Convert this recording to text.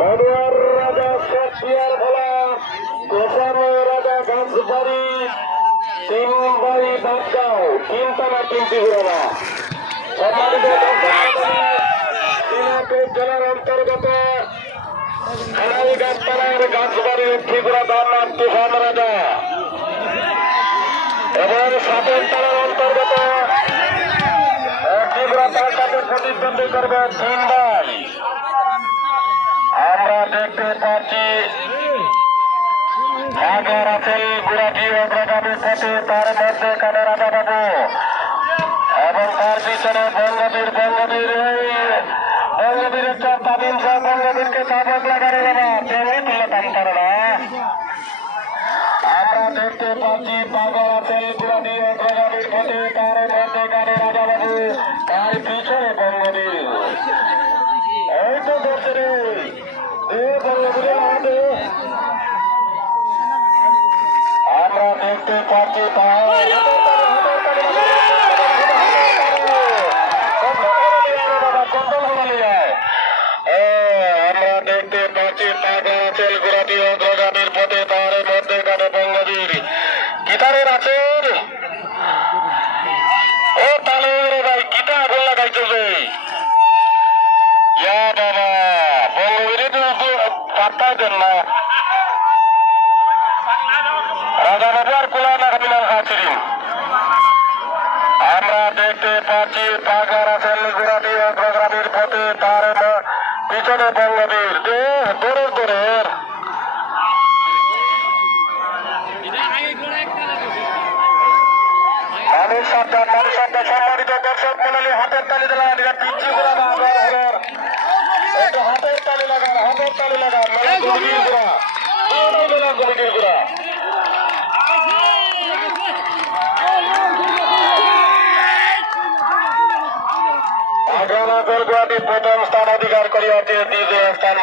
মনোয়ার রাজা শেখিয়ার ভোলা কোষানো রাজা গাছবাড়ি তিন বাড়ি বাদগাঁও তিনতলা তিনটি ঘোরা সম্মানিত দিনাজপুর জেলার অন্তর্গত খানাইগাছতলার গাছবাড়ির ত্রিপুরা দামনাথ তুফান রাজা এবং সাততলার অন্তর্গত ত্রিপুরা তার সাথে প্রতিদ্বন্দ্বী করবে তিন ভাই। আমরা দেখতে পাচ্ছি সাগর আছেন গুড়াটি অগ্রগামী পথে তার মধ্যে কানে রাজা বাবু এবং তার পিছনে বঙ্গবীরের চাপ পাবেন সব বঙ্গবীরকে চাপক লাগানো বাবা প্রেমে তুলে টানতার না। আমরা দেখতে পাচ্ছি সাগর আছেন গুড়াটি অগ্রগামীর পথে তার মধ্যে কানে রাজা বাবু তার পিছনে বঙ্গবীর এই তো ধরছে রে আমরা দেখতে পাচ্ছি আমরা দেখতে পাচ্ছি পাগল গুড়াটি অগ্রগামীর পথে তার মধ্যে কাটে বঙ্গবীর গিটারের আছেন ও তাহলে ভাই গিটার আগুন লাগাইছে যে ইয়া বাবা বঙ্গবীরে তো পাত্তাই দেন না রাজা বাবু আর কোলা না কামিনাল খাচ্ছিলেন। আমরা দেখতে পাচ্ছি পাগলার আছেন গুড়াটি অগ্রগামীর পথে তার পিছনে বঙ্গবীর দূরের দূরের মানুষ সত্তা সম্মানিত দর্শক মন্ডলী হাতের তালি দিলাম পিচ্ছি গুড়া একটু হাতের তালি লাগান মেলা কমিটির গুড়া গুয়াহাটি প্রথম স্থান অধিকার করিয়াছে দ্বিতীয় স্থান